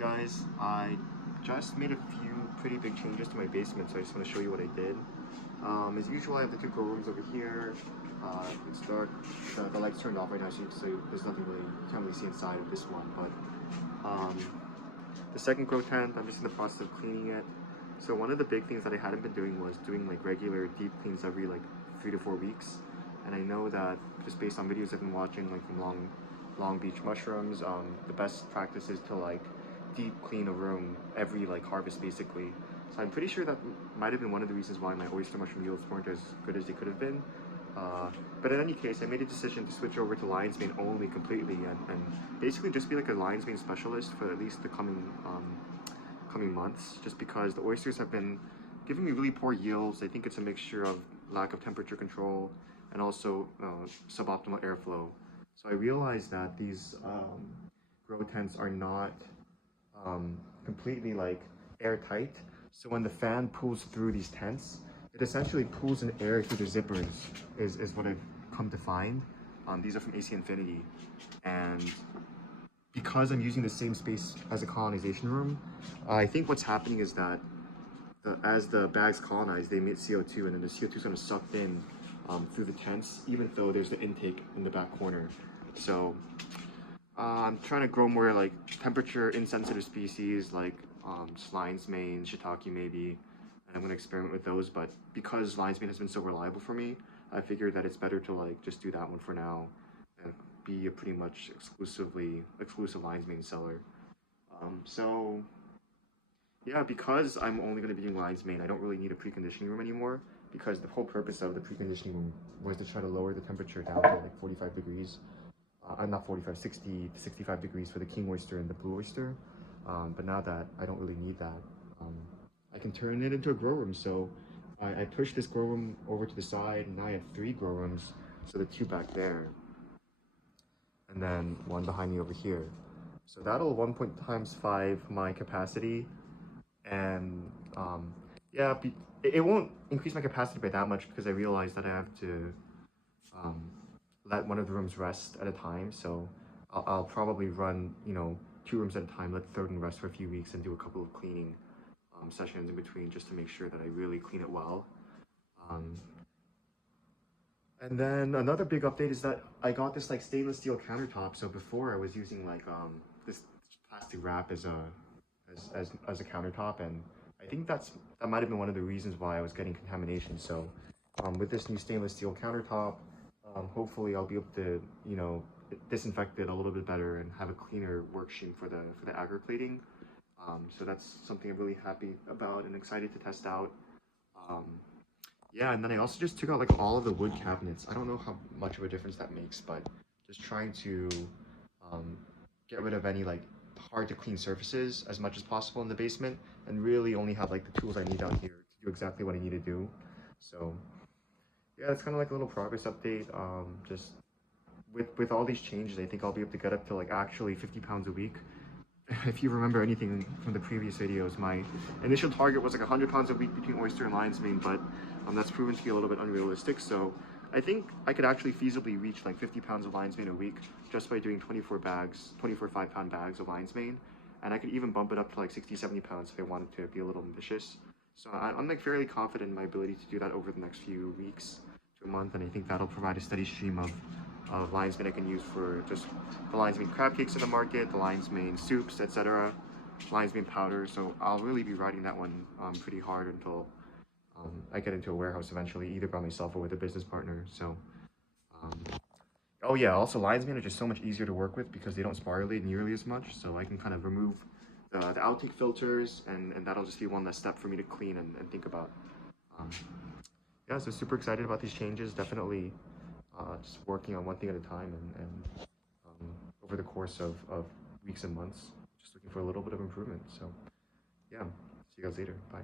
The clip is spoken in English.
guys, I just made a few pretty big changes to my basement, so I just want to show you what I did. As usual, I have the two grow rooms over here. It's dark, the light's turned off right now, so there's nothing really, you can't really see inside of this one, but the second grow tent, I'm just in the process of cleaning it. So one of the big things that I hadn't been doing was doing like regular deep cleans every like 3 to 4 weeks. And I know that just based on videos I've been watching, like from Long Beach mushrooms, the best practice is to like deep clean a room every like harvest basically. So I'm pretty sure that might have been one of the reasons why my oyster mushroom yields weren't as good as they could have been. But in any case, I made a decision to switch over to lion's mane only completely and basically just be like a lion's mane specialist for at least the coming months, just because the oysters have been giving me really poor yields. I think it's a mixture of lack of temperature control and also suboptimal airflow. So I realized that these grow tents are not completely like airtight. So when the fan pulls through these tents, it essentially pulls in air through the zippers, is what I've come to find. These are from AC Infinity. And because I'm using the same space as a colonization room, I think what's happening is that as the bags colonize, they emit CO2, and then the CO2 is going to sucked in through the tents, even though there's the intake in the back corner. So I'm trying to grow more like temperature insensitive species like lion's mane, shiitake maybe, and I'm going to experiment with those. But because lion's mane has been so reliable for me, I figured that it's better to like just do that one for now and be a pretty much exclusive lion's mane seller. So yeah, because I'm only going to be doing lion's mane, I don't really need a preconditioning room anymore, because the whole purpose of the preconditioning room was to try to lower the temperature down to like 45 degrees. Not 45, 60 to 65 degrees for the king oyster and the blue oyster. But now that I don't really need that, I can turn it into a grow room. So I pushed this grow room over to the side, and now I have 3 grow rooms. So the 2 back there, and then 1 behind me over here. So that'll 1.5 my capacity, and yeah, it won't increase my capacity by that much because I realized that I have to um, let one of the rooms rest at a time. So I'll probably run, 2 rooms at a time, let the third one rest for a few weeks, and do a couple of cleaning sessions in between just to make sure that I really clean it well. Um, and then another big update is that I got this like stainless steel countertop. So before I was using like this plastic wrap as a countertop, and I think that might have been one of the reasons why I was getting contamination. So with this new stainless steel countertop, hopefully I'll be able to, disinfect it a little bit better and have a cleaner workstream for the agar plating. So that's something I'm really happy about and excited to test out. Um, yeah, and then I also just took out like all of the wood cabinets. I don't know how much of a difference that makes, but just trying to um, get rid of any like hard to clean surfaces as much as possible in the basement, and really only have like the tools I need down here to do exactly what I need to do. So yeah, it's kind of like a little progress update. Just with all these changes, I think I'll be able to get up to like actually 50 pounds a week. If you remember anything from the previous videos, my initial target was like 100 pounds a week between oyster and lion's mane, but that's proven to be a little bit unrealistic. So I think I could actually feasibly reach like 50 pounds of lion's mane a week just by doing 24 5-pound bags of lion's mane. And I could even bump it up to like 60, 70 pounds if I wanted to be a little ambitious. So I'm like fairly confident in my ability to do that over the next few weeks to a month, and I think that'll provide a steady stream of lion's mane I can use for just the lion's mane crab cakes in the market, the lion's mane soups, etc., lion's mane powder. So I'll really be riding that one pretty hard until I get into a warehouse eventually, either by myself or with a business partner. So, oh yeah, also lion's mane are just so much easier to work with because they don't sporulate nearly as much. So I can kind of remove the outtake filters, and that'll just be one less step for me to clean and think about. Um, yeah, so super excited about these changes. Definitely just working on one thing at a time, and over the course of weeks and months, just looking for a little bit of improvement. So yeah, see you guys later. Bye.